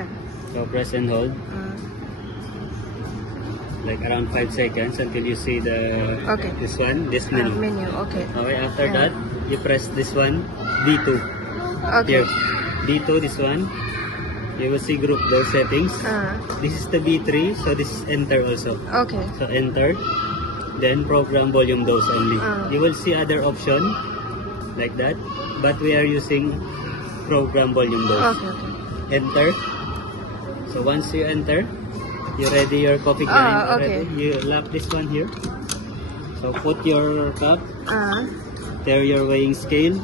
Okay. So press and hold. Like around 5 seconds until you see the this menu. Menu, okay. Okay, after that you press this one, D2. Okay. Here, D2, this one. You will see group those settings. This is the B3, so this is enter also. Okay. So enter, then program volume dose only. You will see other option like that, but we are using program volume dose. Okay. Enter. So once you enter, you ready your coffee grind already. You lap this one here. So put your cup, there your weighing scale,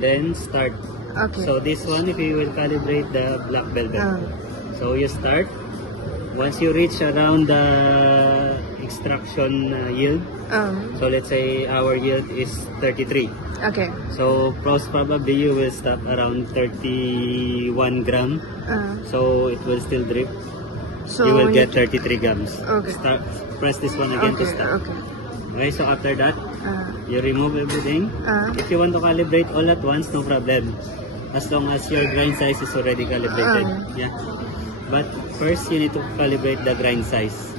then start. Okay. So this one, if you will calibrate the black velvet. So you start. Once you reach around the extraction yield, so let's say our yield is 33. Okay. So probably you will stop around 31 gram. So it will still drip. So you will get 33 grams. Okay. Start. Press this one again to start. Okay. So after that, you remove everything. If you want to calibrate all at once, no problem. As long as your grind size is already calibrated. Yeah. But first, you need to calibrate the grind size.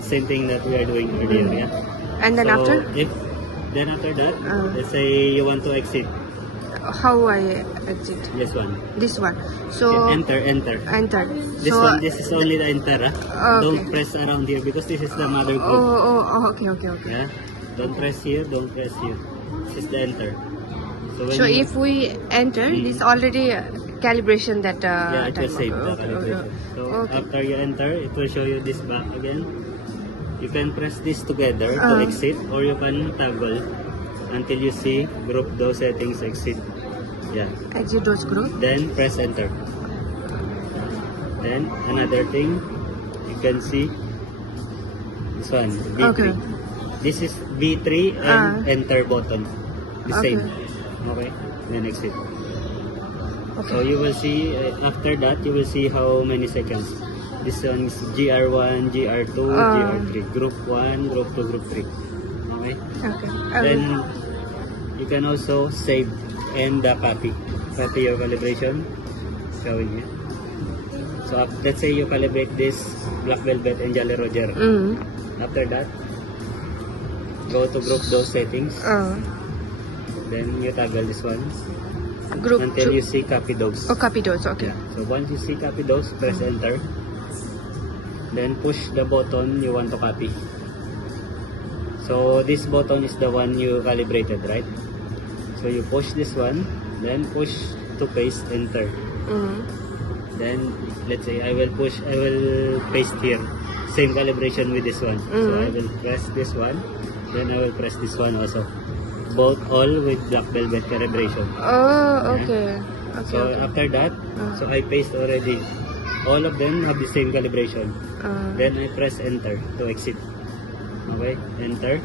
Same thing that we are doing earlier. Yeah. And then so after? Then after that, let's say you want to exit. How I exit? This one. This one. So enter. Enter. This so, one. This is only the enter. Don't press around here because this is the mother group. Okay. Yeah. Don't press here. Don't press here. This is the enter. So if we enter, this already calibration that. Yeah, it will save the calibration. So after you enter, it will show you this back again. You can press this together to exit, or you can toggle until you see group those settings exit. Yeah. Exit those group. Then press enter. Then another thing, you can see this one B3. This is B3 and enter button. The same. Okay. Then exit. So you will see after that you will see how many seconds. This one is GR1, GR2, GR3, Group 1, Group 2, Group 3. Okay? Then you can also save and copy your calibration. Showing you. So let's say you calibrate this Black Velvet and Jolly Roger. After that, go to group those settings. Then you toggle this one. Group until you see copy those. Copy those, okay. Yeah. So once you see copy those, press enter. Then push the button you want to copy. So this button is the one you calibrated, right? So you push this one, then push to paste, enter. Then let's say I will paste here. Same calibration with this one. So I will press this one, then I will press this one also. Both all with Black Velvet calibration. Okay. So after that, so I paste already. All of them have the same calibration. Then I press enter to exit. Okay, enter.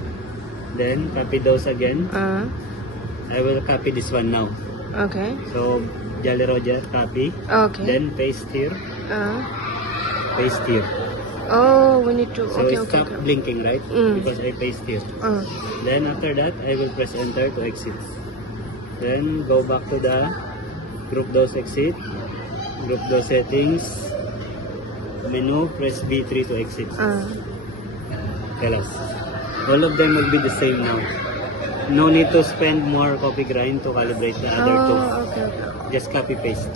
Then copy those again. I will copy this one now. Okay. So Jolly Roger, copy. Okay. Then paste here. Paste here. Oh, we need to. So it stopped blinking, right? Because I paste here. Then after that, I will press enter to exit. Then go back to the group those exit, group those settings, menu, press B3 to exit. Kalas. All of them will be the same now. No need to spend more copy grind to calibrate the other two. Just copy paste.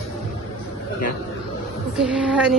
Yeah. Okay, I need